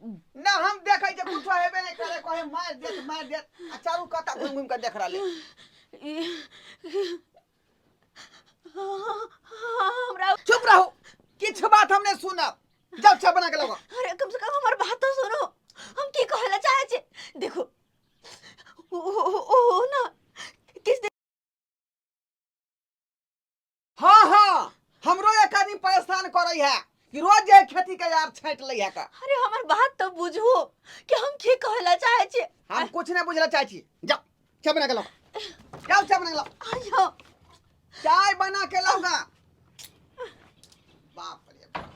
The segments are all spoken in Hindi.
ना हम देखै जे कुछो हेबे नहीं करे कहे मार देत आ चारू कता घूम घूम के देख रहले हमरा चुप रहो किछ बात हमने सुनब जाओ चाय बना के लाओ अरे कम से कम हमार बात तो सुनो हम की कहला चाहे छे देखो ओ ना किस दिन हाँ हमरो एक आदमी परेशान करई है कि रोज जे खेती के यार छांट लई है का अरे हमार बात तो बुझो कि हम की कहला चाहे छे हम कुछ नहीं बुझला चाची जाओ चाय बना के लाओ जाओ चाय बना के लाओ आ जाओ चाय बना के लाओगा बाप रे बाप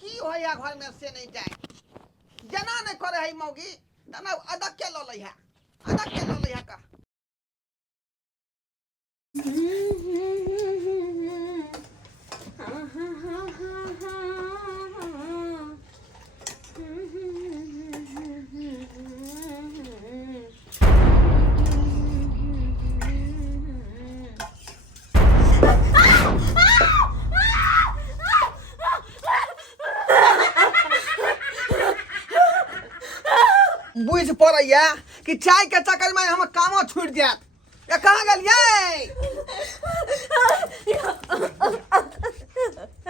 की होया घर में से नहीं जाए जना नहीं करे है मौगी जना अदक के लो लई है अदक के लो लई है का बुझ पड़ैया कि चाय के चक्कर में हम कामो छूट जात ये कहाँ गलिए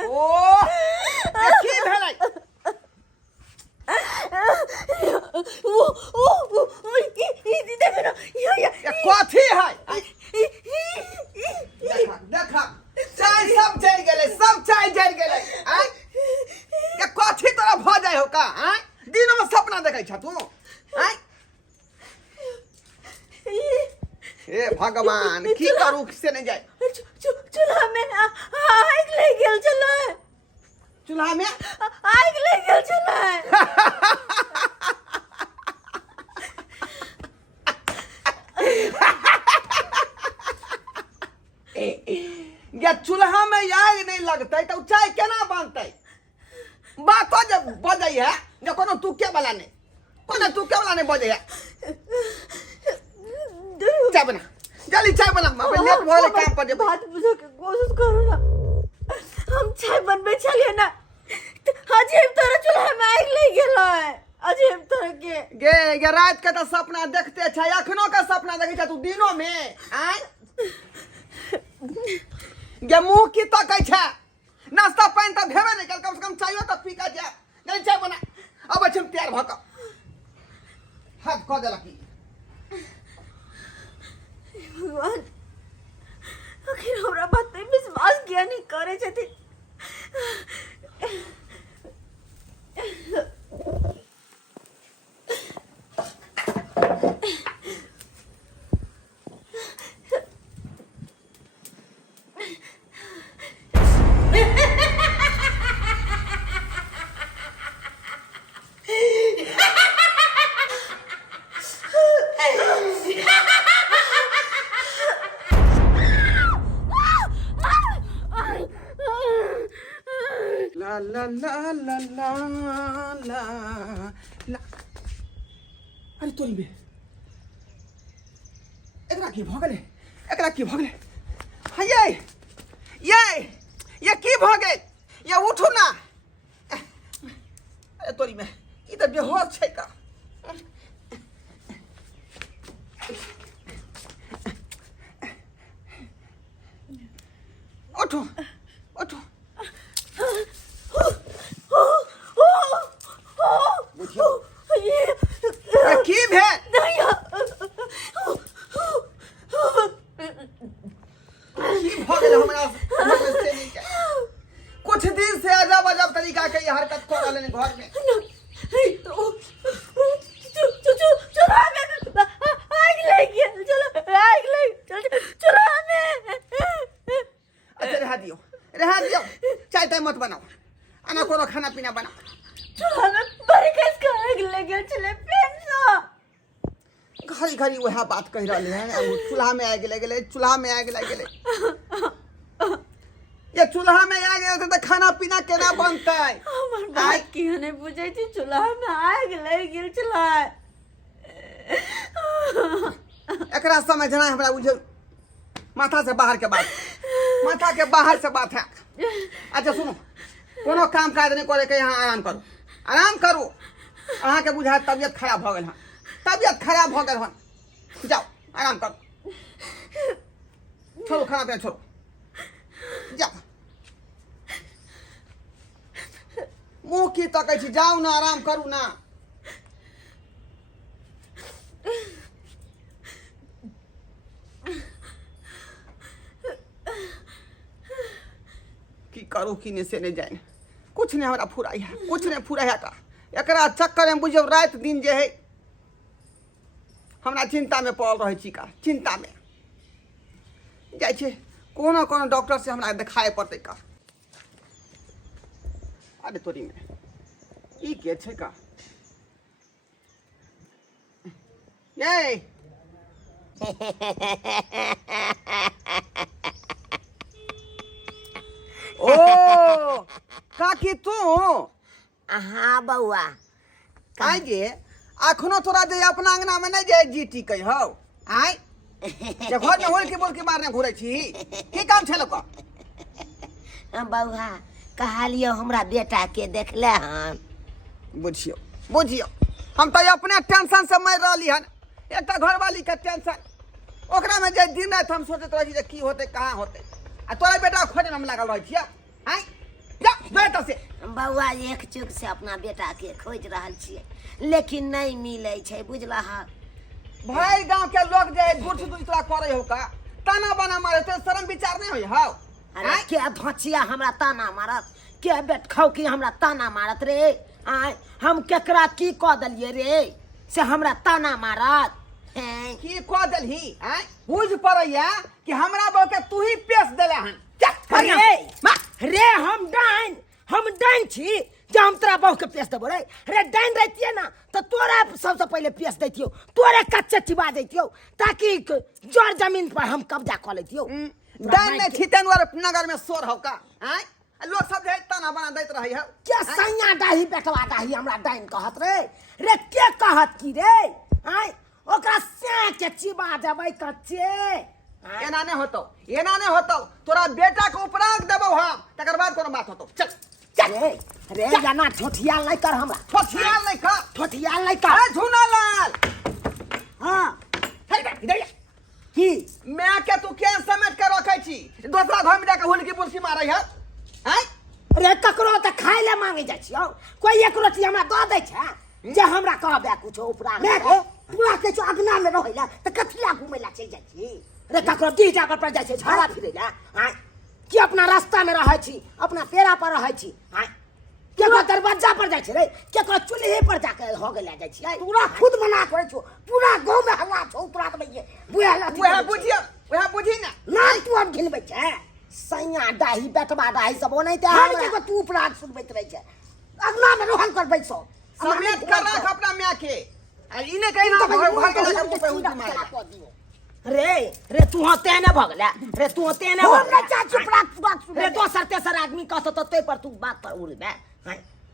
ओ ये की भेलै ई देखो ना ये कथी है देखा चाय सब जल गेलै आय ये कथी तरह भ जाय हो का आय दिन में सपना देखै छ तू आय हे भगवान की करू से नहीं जाए चूल्हा में आग लग गेल छलै चूल्हा में आग लग गेल छलै या चूल्हा में आग नहीं लगते तो चाय केना बनते बातो जब बजै है जो कोनो तुके वाला नहीं बजै है चाय बना जल्दी चाय बना मैं लेट भ गेलै काम पर जेबै बात बुझे के कोशिश करू ना हम चाय बनबे छलिए ना अजीब तरह चूल्हा में आग लग गेलै अजीब तरह के गे रात के तो सपना देखते छै अखनो के सपना देखै छ तू दिनो में आय गे मुंह की तकै छै नाश्ता पानी तो भेबे नहीं कल कम से कम चायो तो पी के जा नहीं चाय बना अब हम तैयार भ क हाथ क देलक भगवान आखिर हमरा बात पे विश्वास किया नहीं करे छथिन ला ला ला ला ला ला ला अरे तोरी बे एकरा की भ गेलै हां ये की भ गेल ये उठू ना अरे तोरी में ई त बेहोश छै का उठो की भेल की भ गेल हमरा से नहीं के कुछ दिन से अजब तरीका के ये हरकत कर रहले घर में चूल्हा में आग लग गेल चूल्हा में अच्छा रहा दियो चाय ताय मत बनाओ आना कोनो खाना पीना बनाओ चूल्हा में बड़ी गैस का आग लग गेल छलै पेन सा घड़ी वह बात कह रहे हैं चूल्हा में आग लग गेलै ये चूल्हा में आग गेल तो खाना पीना केना बनतै हमर बात की नहीं बुझै छी चूल्हा में आग लग गेल छलै एकरा समझना हमरा बुझ माथा से बाहर के बात है अच्छा सुनो कोनो काम काज नहीं करे के यहाँ आराम करू अहाँ के बुझा तबियत खराब भ गेल हन जाओ आराम करू छोड़ो खाना पीना छोड़ो जाओ मुँह की तकै छी जाओ ना आराम करू ना की करू की नहीं से नहीं जाए कुछ नहीं हमरा फुराई है कुछ नहीं फुराई है का एकरा चक्कर में बुझियो रात दिन जे है हमरा चिंता में पड़ल रहे छी का चिंता में जाय छे कोनो कोनो डॉक्टर से हमरा देखाए पड़ते का अरे तोरी में ई के छे का ये ओ काकी तू हाँ बउआ आइ गे अखनो तोरा जे अपना अंगना में नहीं जे जीटी कह हौ आइ जे घर में होल के बोल के मारने घुरै छी की काम छलो का बउआ कहलियो हमरा बेटा के देखले हन बुझियो हम तो अपने टेंशन से मर रहली हन एकटा घरवाली के टेंशन ओकरा में जे दिन रात हम सोचत रही जे की होते कहाँ होते आ तोरा बेटा खोजे में हम लागल रही छियै आइ जा बेटा से बउआ एक चुक से अपना बेटा के खोज रहल छियै लेकिन नहीं मिले छै बुझलह भाई गांव के लोग जे गुट दूसरा करे हो का ताना बाना मारे तो शर्म विचार नहीं होई हौ अरे के धचिया हमरा ताना मारत के बेट खाऊ की हमरा ताना मारत रे आय हम केकरा की कह दलिए रे से हमरा ताना मारत हैं की कह देलही आइ बुझ पड़ैया कि हमरा बहू के तू ही पेश देले हन रे हम डाइन छी जे हम तोरा बहू के पेश देबो रे डाइन रहतिए ना तो तोरा सबसे पहले पेश देतियो तोरे कच्चे चिबा देतियो ताकि जड़ जमीन पर हम कब्जा कर लेतियो डाइन में छितनवर नगर में सोर हो का आइ लोग सब जे ताना बना दैत रही है क्या सैया डाही बेटवा डाही हमरा डाइन कहत रे के कहत की रे आय ओकरा से के चिबा देबै कच्चे एना नहीं होतो तोरा बेटा को उपराग देबो हम तकर बाद कोनो बात होतो चल रे जाना ठोठियाल नहीं कर हमरा ठोठियाल नहीं कर ए झुनालाल हां हे इधर की मैं के तू के समेट के रखै छी दूसरा घर में जाके हुल की पुलसी मारै है हैं रे ककरो त खाय ले मांगे जा छियो कोई एक रोटी हमरा द दै छै जे हमरा कहबे कुछो उपराग पूरा के जो अगना में रहैला त कथिया घुमैला चल जाइ छी रे ककरो दी जाकर पर जाइ छै झाड़ा फिरैला हां कि अपना रास्ता में रहै छी अपना पेड़ा पर रहै छी हां केकरो दरवाजा पर जाइ छै रे केकरो चूल्हे पर जाके हो गेला जाइ छी पूरा खुद मना करै छौ पूरा गांव में हल्ला छौ तोरा त भइए वह बुझी ना ना तू अब घिनबै छै सैया डाही बेटवा डाही सब ओनैते हर के तू उपराध सुनबैत रहै छै अगना में रोहन कर बैसो समेट कर रख अपना मैं के आ इने कहि ना घर के मुंह पे उल्टी मार रे तू होते ने भगला रे तू होते ने हमरा चाचू प्राक रे दोसर तेसर आदमी कहत तो ते पर तू बात पर उड़बे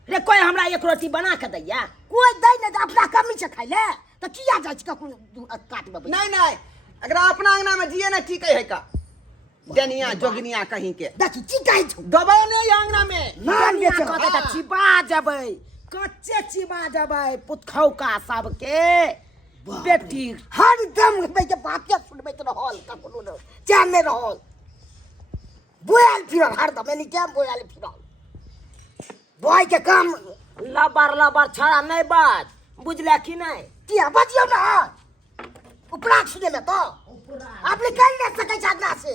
रे कोई हमरा एक रोटी बना के दैया कोई दै ने अपना कमी से खाइ ले त किया जाइ छ ककरो काटबे नहीं अगर अपना अंगना में जिए ना ठीक है का जनिया जोगनिया कहीं के देखी की कहै छ दबा नहीं अंगना में मान बेचे कहत त चिबा जबै कच्चे चिबा जबै पुतखौ का सब के बेटी हर दम बे के बात के सुनबे त रहल ककरो न जान में रहल बोल फिर हर दम एनी क्या बोल फिर बोय के काम लबर छड़ा नहीं बात बुझले कि नहीं किया बजियो ना उपराग सुने में तो आपने कह नहीं सकै छ अगला से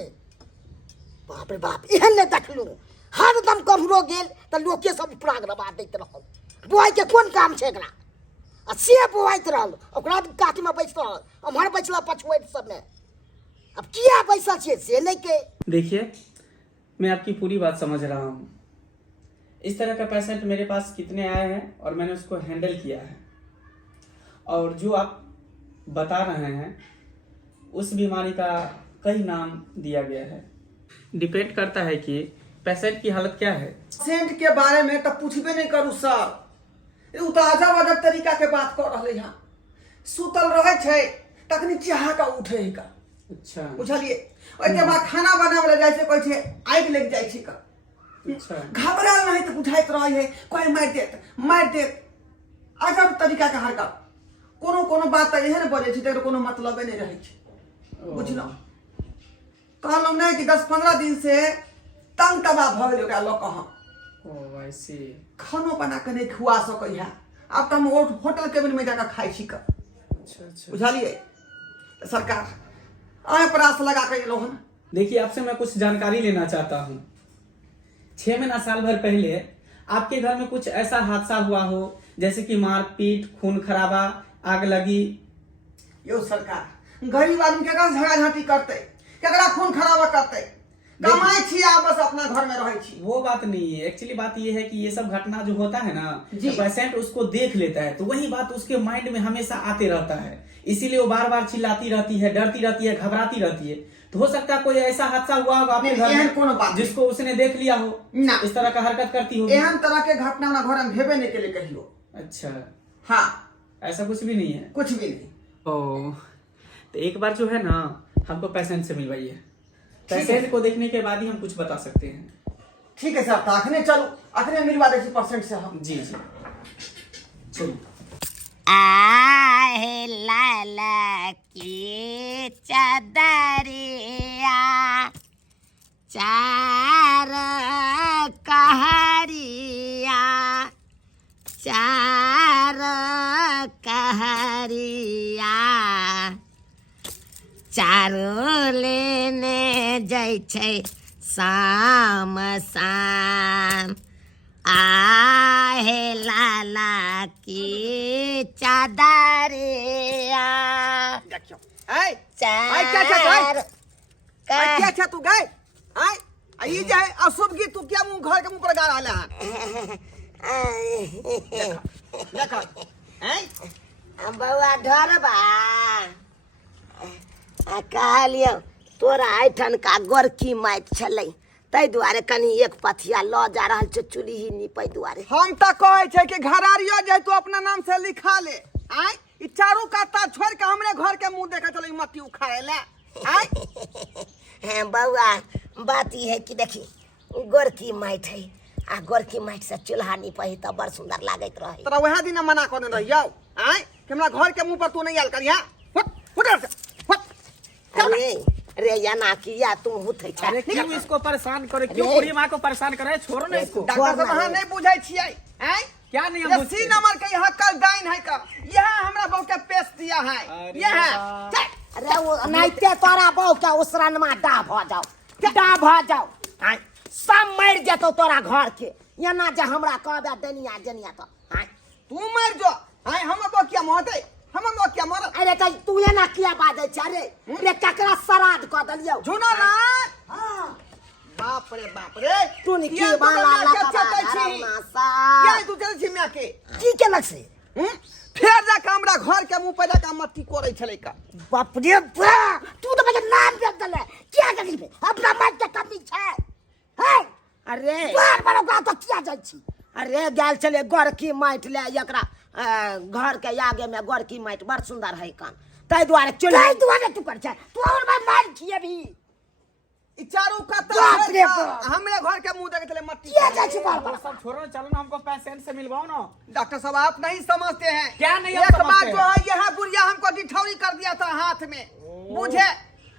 बाप रे बाप एहन ने देखलू हर दम कमरो गेल त लोग के सब उपराग रबा दैत रहल बोय के कोन काम छै एकरा आ से बोआइत रहल ओकरा काटी में बैठ रहल हमर बैठला पछुएट सब में अब किया बैसल छे से नहीं के देखिए मैं आपकी पूरी बात समझ रहा हूँ इस तरह का पेशेंट मेरे पास कितने आए हैं और मैंने उसको हैंडल किया है और जो आप बता रहे हैं उस बीमारी का कई नाम दिया गया है डिपेंड करता है कि पेशेंट की हालत क्या है पेशेंट के बारे में तो पूछबे नहीं करू सर उ तो अजब अजब तरीका के बात कर रहले हैं सुतल रहे छै तखनी चाहा का उठे है का अच्छा बुझलिए ओके बाद खाना बनावे ले जाय छै कहै छै आगि लग जाय छै का अच्छा घबराल नहीं तो बुझाइत रहे है कोई मार देत अजब तरीका के हरकत कोनो कोनो बात तो एहन बजे छै तेकर कोनो मतलबे नहीं रहे छै बुझलो कहलहुँ नहीं कि 10-15 दिन से तंग तबाह भ गेल ओकरा लोक कहाँ ओ आई सी खानो बना के नहीं खुआ सकै है अब तो हम होटल केबिन में जाकर खाई छी कर अच्छा अच्छा बुझलिए तो सरकार आए प्रयास लगा के एलो हन देखिए आपसे मैं कुछ जानकारी लेना चाहता हूँ 6 महीना साल भर पहले आपके घर में कुछ ऐसा हादसा हुआ हो जैसे कि मारपीट खून खराबा आग लगी यो सरकार गरीब आदमी केकरा झगड़ा झांटी करते केकरा खून खराबा करते कमाई छी आ बस अपना घर में रहे छी वो बात नहीं है एक्चुअली बात ये है कि ये सब घटना जो होता है ना जी। तो पेशेंट उसको देख लेता है तो वही बात उसके माइंड में हमेशा आते रहता है इसीलिए वो बार बार चिल्लाती रहती है डरती रहती है घबराती रहती है तो हो सकता है कोई ऐसा हादसा हुआ होगा आपके नहीं, घर एहन में कोनो बात नहीं। जिसको उसने देख लिया हो ना। इस तरह का हरकत करती होगी एहन तरह के घटना ना घर में भेबे नहीं के लिए कहियो अच्छा हाँ ऐसा कुछ भी नहीं है कुछ भी नहीं ओ तो एक बार जो है ना हमको पेशेंट से मिलवाइए ठीक है। पेशेंट को देखने के बाद ही हम कुछ बता सकते हैं ठीक है सर तो अखने चलो अखने मिलवा दे 100% से हम जी जी चलिए आहे लाला की चादरिया चार कहरिया चार कहरिया चारो लेने जाइ छै शाम शाम आहे लाला की चादरिया देखियो आई क्या छा चार आई क्या छा तू गए आई आई जे है अशुभ गीत तू क्या मुंह घर के मुंह पर गा रहले हैं देखो आई बउआ ढरबा कहलियो तोरा एठन का गोरकी माटि छलै ताहि दुआरे कनी एक पथिया लऽ जा रहल छै चुल्ही नीपै दुआरे हम तो कहे छे कि घरारियो जे तू अपना नाम से लिखा ले आई ई चारू काता छोड़ के हमरे घर के मुंह देखे चलो मट्टी उखाड़े ले आई बउआ बात ई है कि देखी गोरकी माटि है आ गोरकी माटि से चूल्हा नीपही तऽ बड़ सुंदर लागैत रहे तोरा वह दिन मना करने रहियो आई कि हमरा घर के मुंह पर तू नहीं आल करिया फुट अरे रे याना किया तुम हुथै छै अरे क्यों इसको परेशान करे क्यों पूरी माँ को परेशान करे छोड़ो ना इसको डॉक्टर साहब अहाँ नहीं बुझै छियै आई क्या नहीं हम ये बुझते? सी नंबर के यहाँ कल डाइन है का यह हमरा बहु के पेश दिया है अरे ये है बाप। चल। अरे वो नाइते तोरा बहु के उसरनमा डा भ जाओ आय सब मर जेतौ तोरा घर के एना जे हमरा कहबे दनिया जनिया तो आय तू मर जो आई हम बहु क्या मोहते हम बहु क्या मर अरे त तू एना किया बाजै छ रे ककरा श्राद्ध क देलियौ झुना ना हां बाप रे तू नि की ये तो बाला मैं ला क्या का चलते छी सा क्या तू चल छी मैं के की केलक से फिर जाके हमरा घर के मुंह पे जाके मट्टी कोड़ै छलै का बाप रे बा तू तो मेरे नाम पे दले क्या करी बे अपना माइक के कमी छै है अरे बार बार का तो किया जाइ छी अरे गेल चले गोरकी माटि ले एकरा घर के आगे में गोरकी माटि बड़ सुंदर है कान ताहि दुआरे ताहि दुआरे तू कर छै तू और मैं मार छिए भी ई चारू काता बाप रे बाप। हमरे घर के मुंह देखे चले मट्टी किया जाइ छी बार वो बार सब छोड़ो ना चलो ना हमको पेशेंट से मिलवाओ ना डॉक्टर साहब आप नहीं समझते हैं क्या नहीं हम एक समझते बार हैं? जो है यह बुढ़िया हमको डिठौरी कर दिया था हाथ में बुझे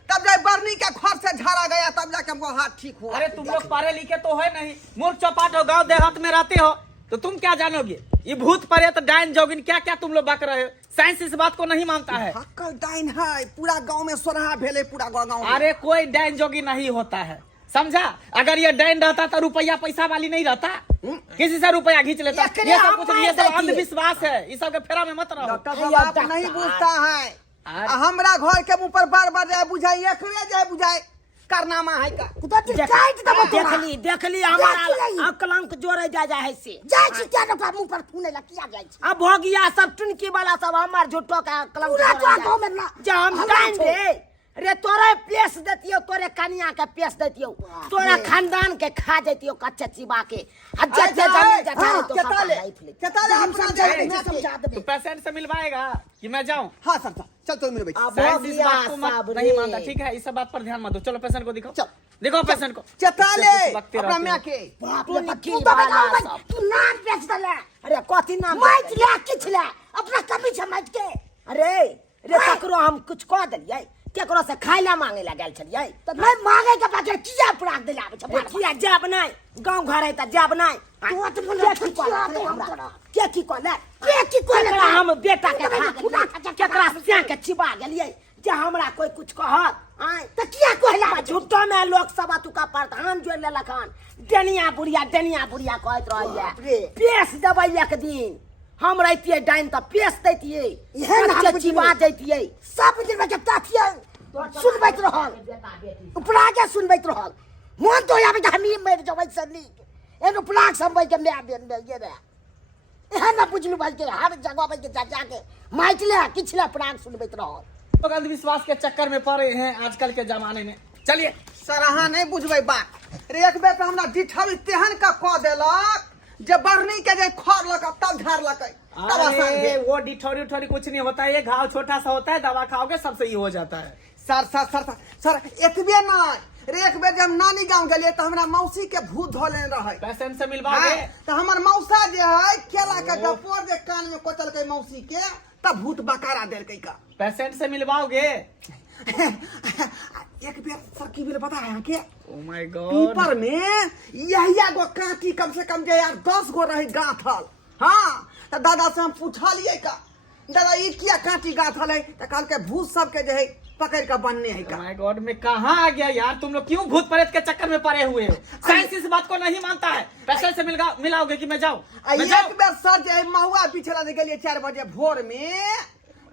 तब जब बरनी के खर से झाड़ा गया तब जाके हमको हाथ ठीक हुआ अरे तुम लोग पढ़े लिखे तो है नहीं मूर्ख चौपाट हो गांव देहात में रहते हो तो तुम क्या जानोगे ये भूत प्रेत डायन जोगिन क्या क्या तुम लोग बक रहे हो साइंस इस बात को नहीं मानता है हक्कल डाइन है पूरा गांव में सोरहा भेले पूरा गांव में अरे कोई डायन जोगी नहीं होता है समझा अगर ये डायन रहता तो रुपया पैसा वाली नहीं रहता किसी से रुपया खींच लेता एकरे ये सब हम कुछ मार ये सब देती है। अंधविश्वास है इस सब के फेरा में मत रहो डॉक्टर ये साहब आप डॉक्टर। नहीं बुझता है अरे। हमरा घर के मुंह पर बार बार जाए बुझाई एकरे जाए बुझाए कारनामा है का तू तो काट दबो देखली देखली हमारा अंक जोड़े जा है से जाइ छी क्या डॉक्टर मुंह पर फूने ला किया जाइ छी अब हो गया सब टुनकी वाला सब हमार झूठो का कलंक पूरा जोड़े तो गांव में ना जे हम हमरा जान छो। दे रे तोरे पेश देतियो तोरे कनिया के पेश देतियो तोरा खानदान के खा जतियो कच्चे चिबा के आ जते जमीन जठारे तो केताले सब लाइफ ले केताले हम समझा समझा देंगे समझा तो देबे पेशेंट से मिलवाएगा कि मैं जाऊं हाँ सर चल चल मेरे भाई अब साइंस हो इस गया बात को मत साबरे। नहीं मानता, ठीक है? इस सब बात पर ध्यान मत दो। चलो पेशेंट को दिखाओ, चल। दिखाओ पेशेंट को। चता ले बकते अपना रहते मैं हो। के बाप तू रे निकी तू तो वाला बताओ सब। तू नाम बेच दले अरे कथी नाम मैच ले किछ ले अपना कमी समझ के अरे रे ककरो हम कुछ कह देलियै, केकरो से खाय ला मांगे ला गेल छलियै तो मैं मांगे के पाछे किया प्राग दिलावे छ ए, किया जाब नहीं, गांव घर है त जाब नहीं। तू तो बोल के की कहले हमरा, के की कहले, के की कहले केकरा हम बेटा के केकरा खा खुदा गेलियै, केकरा से के चिबा गेलियै जे हमरा कोई कुछ कहत आय तो किया कहला झूठो में लोक सभा तुका प्रधान जोड़ लेलक हन। डेनिया बुढ़िया कहत बाप रे। रहिए पेश देबै एक दिन, हम रहितियै डाइन त पेश दैतियै, एहन कच्चे हम चिबा दैतियै। सब दिन में जब ताथिया सुनबैत रहल उपरागे सुनबैत रहल मन तो आबे जे हम मर जबै सली एन उपराग संबै के मैं बेन ये रे एहन ना बुझलु भाई के हर जगह भाई के जा के माइटले किछले प्राग सुनबैत रहल। लोग अंधविश्वास के चक्कर में पड़े हैं आजकल के जमाने में। चलिए सर अहाँ नहीं बुझबै बात रे एक बेर तो हमरा डिठौरी तेहन का कह देलक जे बढ़नी के जे खरलक तब झाड़लक तब आसान अरे भेल। वो डिठौरी उठौरी कुछ नहीं होता है, ये घाव छोटा सा होता है, दवा खाओगे सब सही हो जाता है। Sir sir sir sir sir एतबे नहीं रे एक बेर जब नानी गांव गेलियै तो हमरा मौसी के भूत धोले रहे। पेशेंट से मिलवाओगे? तो हमर मौसा जे है केला के डपोर जे कान में कोचलकै मौसी के तब भूत बकारा देलकै का। पेशेंट से मिलवाओगे? एक बेर सर की बेर बता रहे के ओ माय गॉड, पीपर में यहिया गो काटी कम से कम जे यार 10 गो रही गाथल। हाँ तो दादा से हम पूछलिए का दादा ई किया काटी गाथल है तो कहल के भूत सब के जे है पकड़ के बनने है ओ का। माय गॉड, मैं कहाँ आ गया यार? तुम लोग क्यों भूत प्रेत के चक्कर में पड़े हुए हो? साइंस इस बात को नहीं मानता है। पेशेंट से मिलाओगे कि मैं जाऊँ? मैं एक जाऊँ? बेर सर जे है महुआ बिछला दे गेलिए 4 बजे भोर में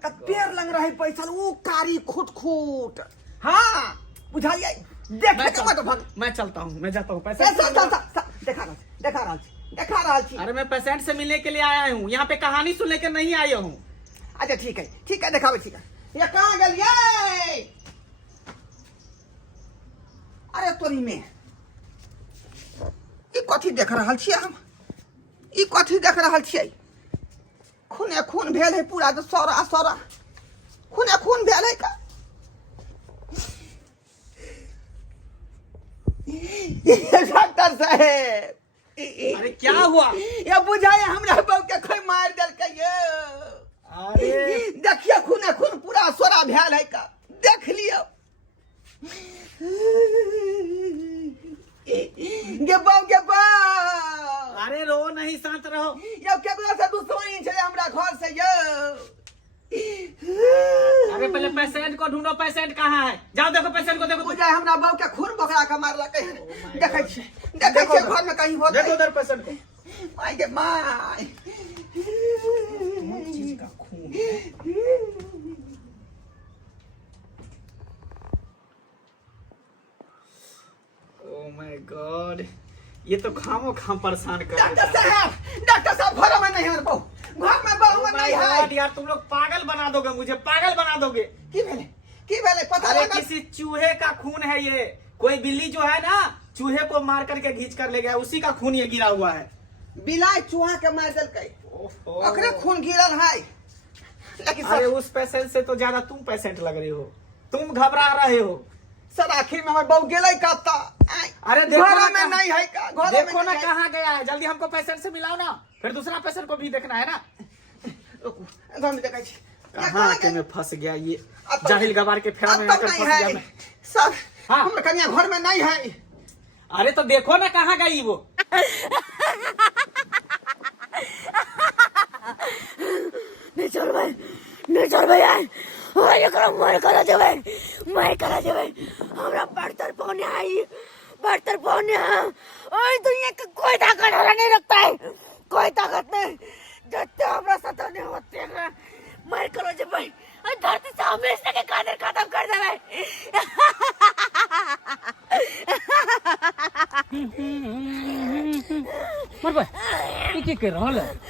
तो पेड़ लग रहे पैसा ऊ कारी खुट खुट। हाँ बुझाइए देखे के मत भग मैं चलता हूँ, मैं जाता हूँ। Sir patient sir sir sir, देखा रहा छी। अरे मैं पेशेंट से मिलने के लिए आया हूँ, यहाँ पे कहानी सुनने के नहीं आया हूँ। अच्छा ठीक है देखाबे ठीक है। ये कहाँ गेलिए? अरे तोरी में ई कथी देख रहल छियै हम? ई कथी देख रहल छियै? खूने खून भेल है पूरा तो सौरा खूने खून भेल है का। डॉक्टर साहेब अरे क्या हुआ? ये बुझाए हमरा बहू के कोई मार देलकै ये। अरे देखिए खूने खून पूरा सोरा भेल है का, देख लियो। गे बाऊ अरे रो नहीं, शांत रहो। यो केकरो से दुश्मनी छै हमरा घर से यो। अरे पहले पेशेंट को ढूंढो, पेशेंट कहाँ है? जाओ देखो पेशेंट को, देखो बुझाए हमरा बाऊ के खून बकरा के मारलकै। देखै छी घर में कहीं होतै। देखो उधर पेशेंट को। माय गे माय चीज का खून। ओ माय गॉड, ये तो खामो खाम परेशान कर रहा डॉक्टर साहब घर में नहीं है बहू, घर में बहू में नहीं है। यार तुम लोग पागल बना दोगे, मुझे पागल बना दोगे। की भेले पता अरे लगा? किसी चूहे का खून है ये। कोई बिल्ली जो है ना, चूहे को मार करके खींच कर ले गया, उसी का खून ये गिरा हुआ है। बिलाई चूहा के मार देलकै, ओहो। ओकरे खून गिरल है। लेकिन अरे सर उस पेशेंट से तो ज्यादा तुम पेशेंट लग रहे हो, तुम घबरा रहे हो। सर आखिर में हमर बहू गेलै कत्ता? अरे देखो घर ना में नहीं है का, घर में देखो ना नहीं है। कहाँ गया है। जल्दी हमको पेशेंट से मिलाओ ना, फिर दूसरा पेशेंट को भी देखना है ना। हम देखै छी कहाँ के में फंस गया ये अब तो- जाहिल गवार के फेरा में अब तो आकर नहीं फंस गया है मैं। सर। हाँ। हमर कन्या घर में नहीं है। अरे तो देखो ना कहाँ गई वो। नहीं छोड़ भाई आए ये करो मैं करा देवे हमरा बर्तर पहुंचे और दुनिया का कोई ताकत हरा नहीं रखता है, कोई ताकत नहीं जत्ते हमरा साथ नहीं होते हैं। मैं करो जब भाई धरती से हमेशा के कादर खत्म कर देवे। मर भाई की कर रहल है?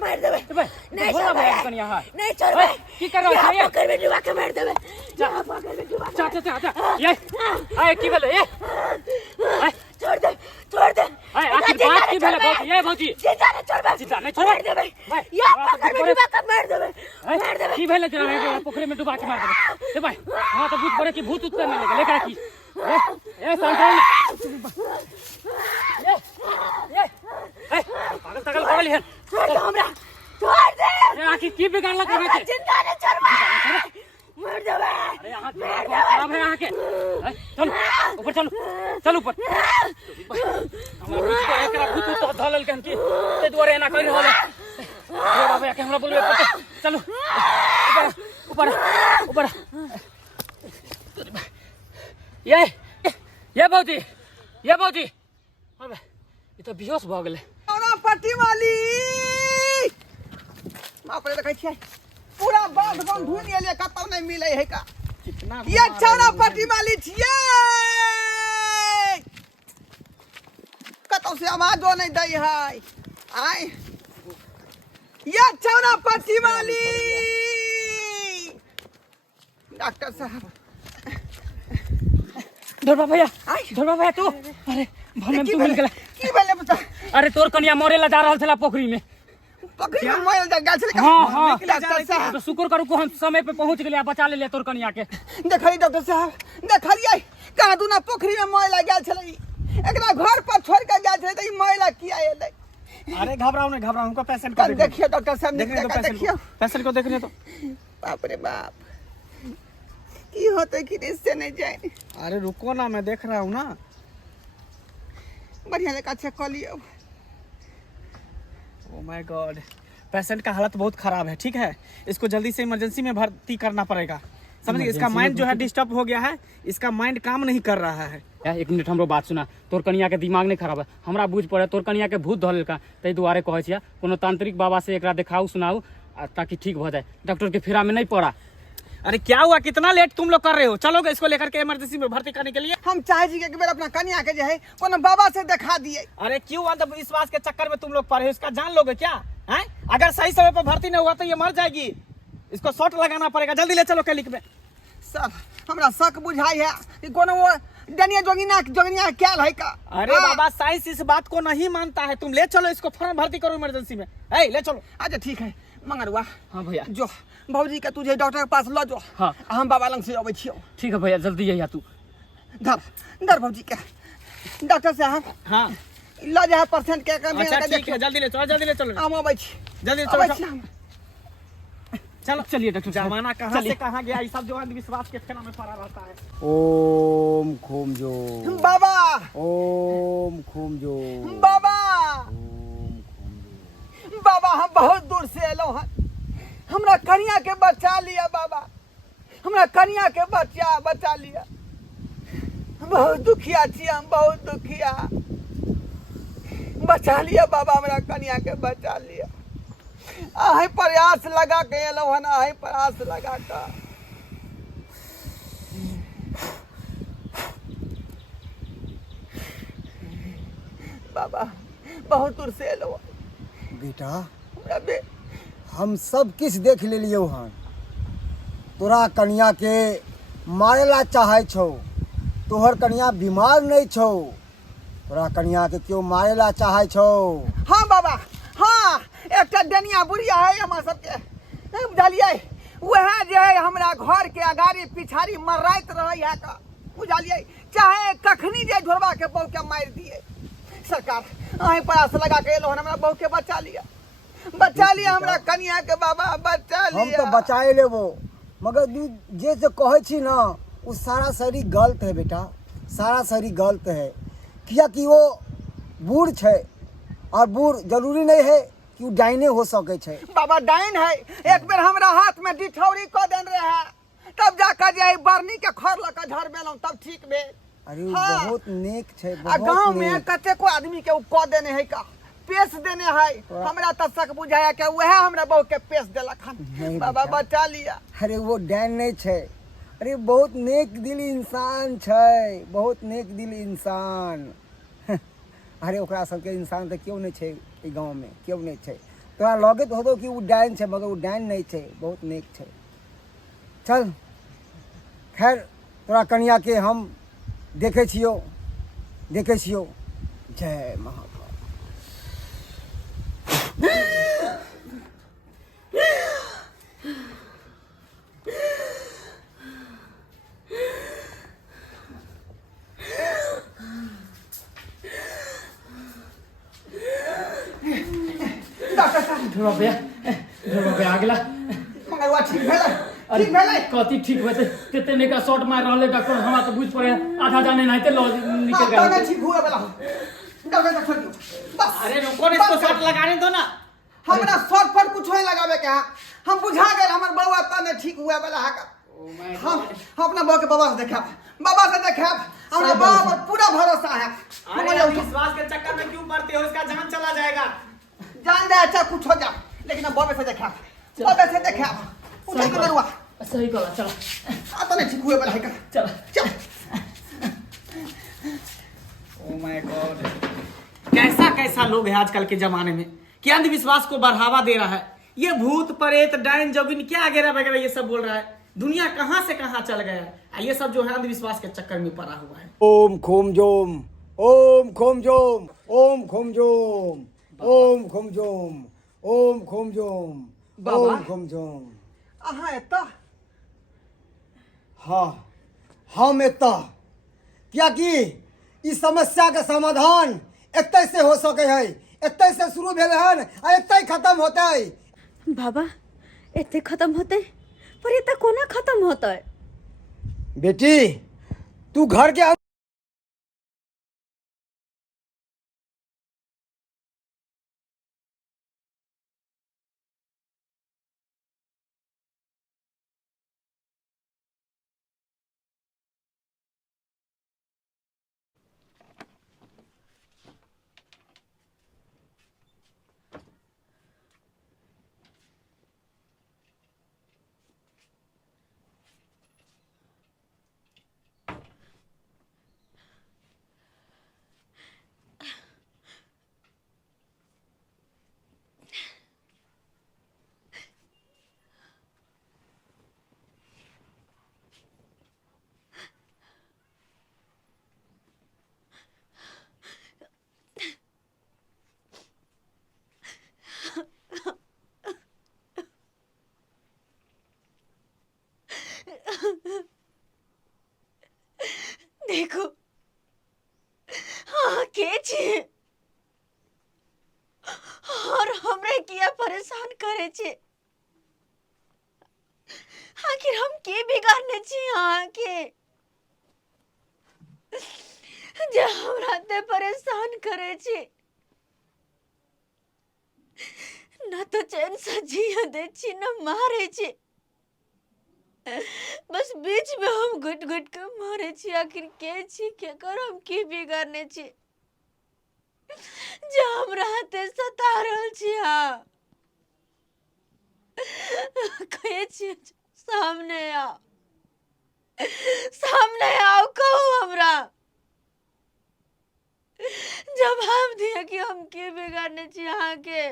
मार देवे नहीं भोला छोड़ भाई भाई कन यहाँ नहीं छोड़ भाई की कर रहल है? पकड़ में डुबा के मार देवे पकड़ में डुबा चा ये आए की भेले ये छोड़ दे आखिर बात की भेले भौजी ये भौजी जिंदा नहीं छोड़बे जिंदा नहीं छोड़बे। मार देबे या पकड़ में डुबा के मार देबे मार देबे की भेले जरा पोखरे में डुबा के मार देबे। भाई हां तो भूत पड़े कि भूत उत्तर में लेकर की ए संतान ए पागल तगल पड़ल है छोड़ दे हमरा छोड़ दे अरे आखिर की बिगाड़ला करे के जिंदा नहीं छोड़बे मार देबे अरे यहाँ दिमाग बहुत खराब है यहाँ के चलो ऊपर चलो चल ऊपर हमरा बीच पर एकरा भूत तो धलल कन की ते दुआरे एना कहि रहल अरे बाबा के हमरा बोलबे चलो ऊपर ऊपर ऊपर ये भौजी अबे ये तो बेहोश भ गेलै चौना पट्टी वाली बाप रे देखै छियै पूरा बाध बन ढूंढ एलियै कतौ नहीं मिलै है का कितना ये चौना पट्टी वाली छियै कतौ से आवाजो नहीं दै है आय ये चौना पट्टी वाली डॉक्टर साहब धरबा भैया तू अरे भले तू मिल गेला की भेलै बता अरे तोर कनिया मरे ला जा रहल छला पोखरी में पकड़ी में मोबाइल जा गेल छलै हाँ डॉक्टर साहब तो शुक्र करू को हम समय पे पहुंच गेलिए बचा ले तोर कनिया के देखलिए डॉक्टर साहब देखलिए कहाँ दूना पोखरी में मैला गेल छलै एकरा घर पर छोड़ के गेल छलै त ई मैला किया एलै अरे घबराओ हमको पेशेंट को देखिए डॉक्टर साहब देखने दो देखिए पेशेंट को देखने दो। बाप रे बाप की होते कि इससे नहीं जाए अरे रुको ना मैं देख रहा हूँ ना बढ़िया जगह चेक कर लियो ओह माय गॉड पेशेंट का हालत बहुत खराब है ठीक है इसको जल्दी से इमरजेंसी में भर्ती करना पड़ेगा समझिए इसका माइंड जो है डिस्टर्ब हो गया है इसका माइंड काम नहीं कर रहा है या एक मिनट हमरो बात सुना तोर कनिया के दिमाग नहीं खराब है हमरा बुझ पड़े तोर कनिया के भूत धल का तै दुआरे कहै छिया कोनो तांत्रिक बाबा से एकरा दिखाऊ सुनाऊ ताकि ठीक हो जाए डॉक्टर के फेरा में नहीं पड़ा अरे क्या हुआ कितना लेट तुम लोग कर रहे हो चलोगे इसको लेकर के इमरजेंसी में भर्ती करने के लिए हम चाहे जी एक बार अपना कन्या के जो है कोनो बाबा से दिखा दिए अरे क्यों अंधविश्वास के चक्कर में तुम लोग पड़े हो इसका जान लोगे क्या है अगर सही समय पर भर्ती नहीं हुआ तो ये मर जाएगी इसको शॉट लगाना पड़ेगा जल्दी ले चलो क्लिनिक में सर हमरा शक बुझाई है कि कोनो वो डनिया जोगिनिया क्या है का अरे बाबा साइंस इस बात को नहीं मानता है तुम ले चलो इसको फौरन भर्ती करो इमरजेंसी में ए ले चलो अच्छा ठीक है मंगरुआ हाँ भैया जो भौजी के तुझे डॉक्टर के पास लो जो हाँ। हम बाबा लंग से अबै छियो ठीक है भैया जल्दी यही तू धर भौजी के डॉक्टर साहब हाँ लो जा पेशेंट के अच्छा ठीक है जल्दी ले चलो हम अबै छी जल्दी अबै चलो छी हम। चलो चलिए डॉक्टर साहब जमाना कहाँ से कहाँ गया ये सब जो अंधविश्वास के फेना में पड़ा रहता है ओम खूम जो बाबा ओम खूम जो बाबा बाबा हम बहुत दूर से एलो हन हमरा कन्या के बचा लिया बाबा हमरा कन्या के बचा लिया बहुत दुखिया छी हम बहुत दुखिया बचा लिया बाबा हमरा कन्या के बचा लिया आहे प्रयास लगा के एलो हन आहे प्रयास लगा के बाबा बहुत दूर से एलो बेटा हमरा बे हम सब किस देख ले लियो हन तोरा कन्या के मारे ला चाहे छो तोहर कन्या बीमार नहीं छो तोरा कन्या के क्यों मारे ला चाहे छो हाँ बाबा हाँ एक डनिया बुढ़िया है हमार सबके बुझलिए वह जो है हमरा घर के अगाड़ी पिछाड़ी मर्राइत रहे है का बुझलिए चाहे कखनी जे झोरबा के बहू के मार दिए सरकार अहीं प्रयास लगा के एलो हमरा बहू के बचा लिया हमरा कन्या के बाबा बचा लिया हम तो बचाए लेबो मगर तू जे से कहे छी ना वो सारा सरी गलत है बेटा सारा सरी गलत है किया कि वो बूढ़ छे और बूढ़ जरूरी नहीं है कि वो डाइने हो सके छे बाबा डाइन है एक बेर हमरा हाथ में डिठौरी क देन रहे तब जाकर जे है बरनी के खर ल के झड़ बेलौं तब ठीक भेल अरे वो हाँ। बहुत नेक छे आ गांव बहुत में नेक कते को आदमी के उ क देने है का पेश देने है हमरा त शक बुझाया के वह हमरा बहू के पेश देलक हन नहीं बाबा बेटा। बचा लिया अरे वो डाइन नहीं छे अरे बहुत नेक दिल इंसान छे बहुत नेक दिल इंसान अरे ओकरा सबके इंसान तो क्यों नहीं छे ई गांव में क्यों नहीं छे तोरा लगे तो होतो कि वो डाइन छे मगर वो डाइन नहीं छे बहुत नेक छे चल खैर तोरा कन्या के हम देखे छियो जय महाकाल। डॉक्टर साहब ढोबा भैया आ गेला। मंगलवा ठीक भेलै ठीक भेलै कथी ठीक होते तेने का शॉट मार रहले डॉक्टर हमरा तो बुझ पड़े आधा जाने नहीं ते निकल हाँ, गया। ठीक हुए वाला हो। डॉक्टर साहब छोड़ दियो बस। अरे रुको ना, इसको शॉट लगाने दो ना। हमरा शॉट पर कुछ नहीं लगावे के है। हम बुझा गए हमर बउआ तने ठीक हुए वाला है का। हम अपना बउआ के बाबा से देखाब, बाबा से देखाब। हमरा बाबा पर पूरा भरोसा है। अरे आप विश्वास के चक्कर में क्यों पड़ते हो? इसका जान चला जाएगा। जान जाए अच्छा कुछ हो जाए, लेकिन अब बाबा से देखाब, बाबा से देखाब। उठा के दरुआ सही कला चल तने ठीक हुए वाला है का। चल चल ओह माय गॉड, कैसा कैसा लोग है आजकल के जमाने में कि अंधविश्वास को बढ़ावा दे रहा है। ये भूत प्रेत डायन जोगिन क्या वगैरह वगैरह ये सब बोल रहा है। दुनिया कहाँ से कहाँ चल गया है। ये सब जो है अंधविश्वास के चक्कर में पड़ा हुआ है। ओम खोम जोम, ओम खोम जोम, ओम खोम जोम, ओम खोम जोम, ओम खोम जोम, बाबा। ओम खोम जोम। अहाँ एता हाँ हम एता क्या कि इस समस्या के समाधान एतै से हो सके है, एतै से शुरू भेल हन आ एतै खत्म होतै। बाबा एते खत्म होते पर एते कोना खत्म होते। बेटी तू घर के देखो हाँ के छे और हमरे किया परेशान करे छे। आखिर हम के बिगाड़ने छे हाँ के जे हमरा ते परेशान करे छे। न तो चैन से जिया दे छी न मारे छे। बस बीच में हम घुट घुट के मारे छी। आखिर के छी के कर हम की बिगाड़ने छी जे हमरा हाथे सता रहल छी। हाँ कहे छी सामने आओ, सामने आओ कहो हमरा जवाब दिया कि हम की बिगाड़ने छी हाँ के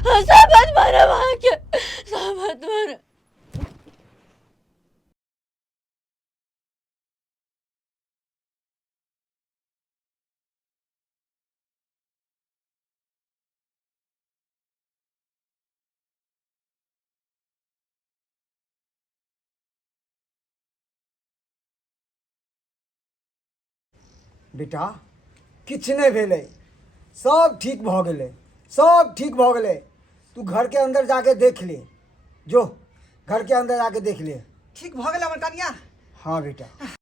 सब मत मारो वहाँ के, सब मत मारो। बेटा किछु नहीं भेलै, सब ठीक भ गेलै, सब ठीक भ गेलै। तू घर के अंदर जाके देख ले, जो घर के अंदर जाके देख ले। ठीक भ गेल हमर कनिया। हाँ बेटा।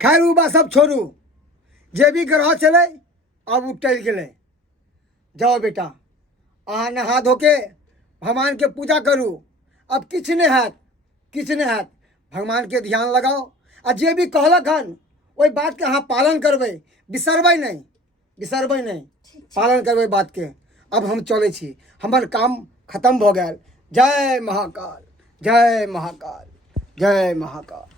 खैर उ बात सब छोड़ू, जे भी ग्रह चले अब उ टल गेलै। जाओ बेटा, अहाँ नहा धोके भगवान के पूजा करू। अब किछु नहीं हैत, किछु नहीं हैत। भगवान के ध्यान लगाओ आ जे भी कहलक हन ओहि बात के अहाँ पालन करबै, बिसरबै नहीं, बिसरबै नहीं, पालन करबै बात के। अब हम चलै छी, हमर काम खत्म भ गेल। जय महाकाल, जय महाकाल, जय महाकाल।